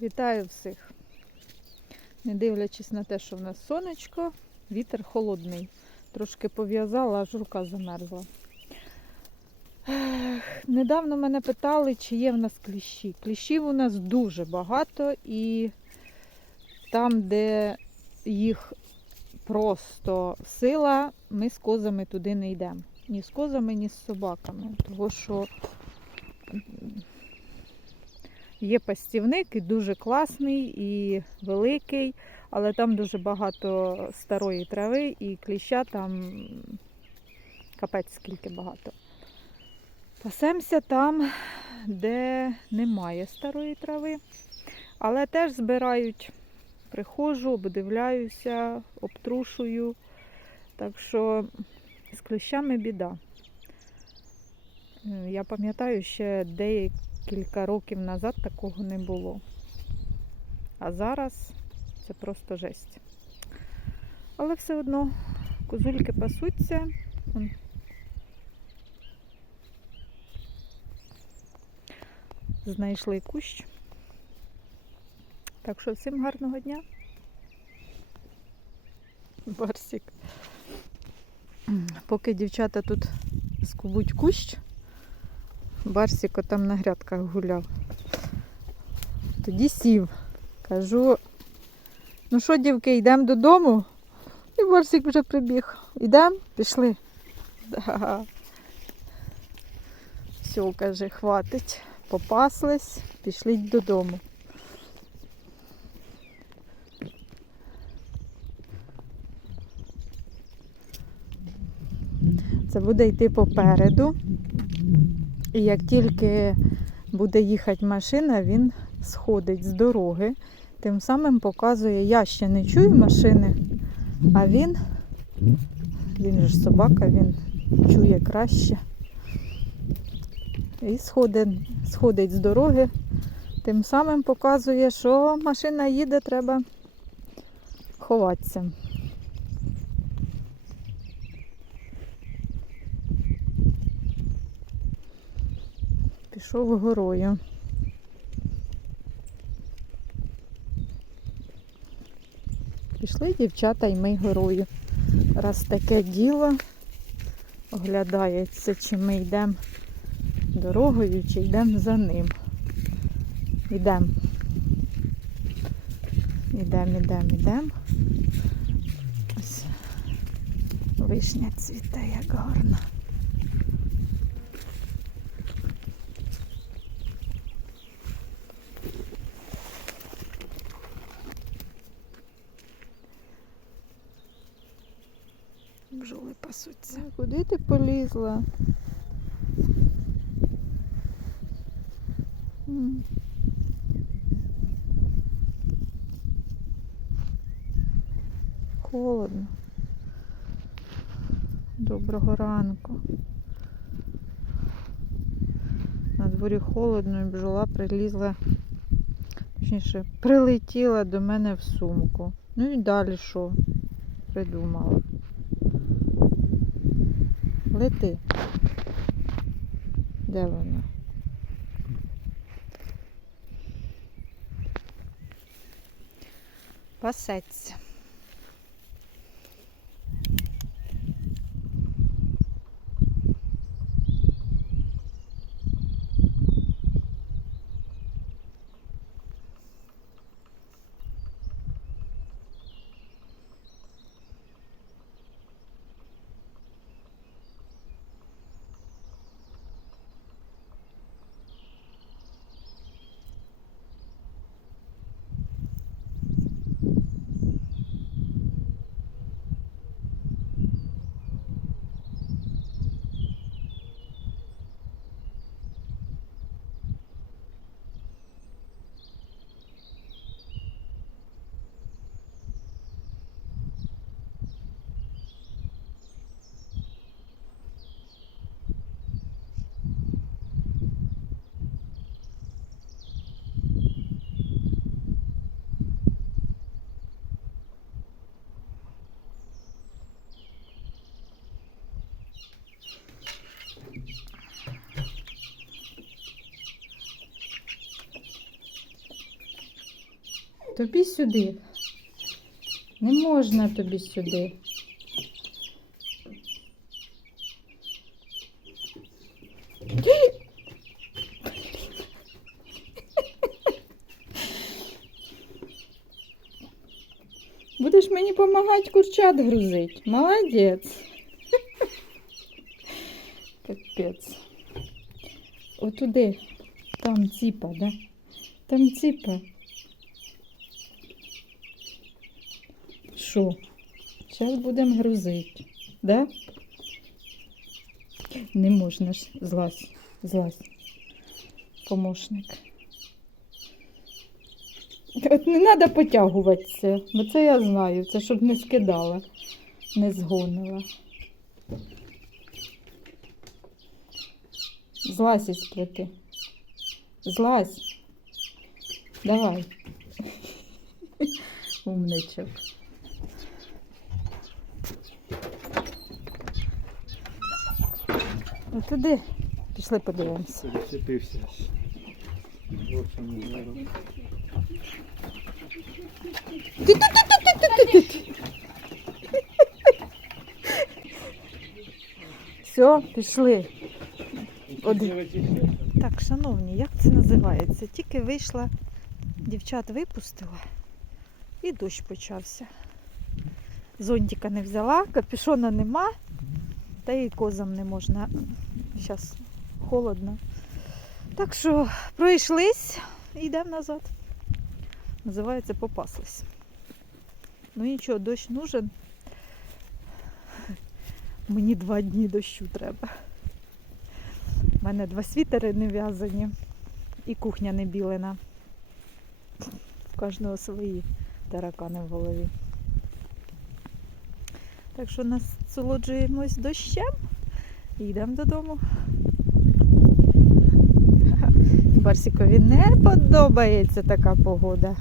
Вітаю всіх. Не дивлячись на те, що в нас сонечко, вітер холодний. Трошки пов'язала, аж рука замерзла. Недавно мене питали, чи є в нас кліщі. Кліщів у нас дуже багато, і там, де їх просто сила, ми з козами туди не йдемо. Ні з козами, ні з собаками. Тому що Є пастівник і дуже класний і великий, але там дуже багато старої трави і кліща там капець скільки багато. Пасемося там, де немає старої трави, але теж збирають. Приходжу, обдивляюся, обтрушую. Так що з кліщами біда. Я пам'ятаю, ще деякі кілька років назад такого не було. А зараз це просто жесть. Але все одно козульки пасуться. Знайшли кущ. Так що всім гарного дня. Барсик. Поки дівчата тут скубуть кущ, Барсіко там на грядках гуляв. Тоді сів. Кажу, ну що, дівки, йдемо додому? І Барсік вже прибіг. Йдемо? Пішли. Да. Все, каже, хватить. Попаслись, пішли додому. Це буде йти попереду. І як тільки буде їхати машина, він сходить з дороги. Тим самим показує, я ще не чую машини, а він, він же собака, він чує краще. І сходить, сходить з дороги, тим самим показує, що машина їде, треба ховатися. Пішов горою. Пішли дівчата і ми горою. Раз таке діло оглядається, чи ми йдемо дорогою, чи йдемо за ним. Йдемо. Йдемо, йдемо, йдемо. Ось вишня цвіте, як гарно. Бджоли пасуться. Куди ти полізла? Холодно. Доброго ранку. На дворі холодно і бджола прилізла, точніше, прилетіла до мене в сумку. Ну і далі що придумала? Лети. Де вона? Пасеться. Тобі сюди. Не можна тобі сюди. Будеш мені допомагати курчат грузити. Молодець. Капець. Отуди. Там ціпа, да? Там ціпа. Що? Зараз будемо грузити. Да? Не можна ж. Злазь. Злазь. Помощник. От не треба потягуватися, бо це я знаю. Це щоб не скидала, не згонила. Злазь із плити. Злазь. Давай. Умничок. Ну туди. Пішли подивимося. Зараз. Все, пішли. Один. Так, шановні, як це називається? Тільки вийшла, дівчат випустила і дощ почався. Зонтика не взяла, капюшона нема, та й козам не можна. Зараз холодно. Так що пройшлись і йдемо назад. Називається попаслись. Ну нічого, дощ нужен. Мені два дні дощу треба. У мене два світери не в'язані і кухня не білена. У кожного свої таракани в голові. Так що насолоджуємось дощем і йдемо додому. Барсікові не подобається така погода.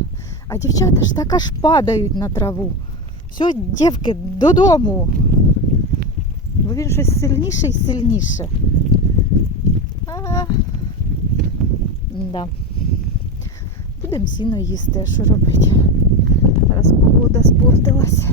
А дівчата ж так аж падають на траву. Все, дівки, додому. Бо він щось сильніше і сильніше. Да. Будемо сіно їсти, а що робити? Раз погода спортилася.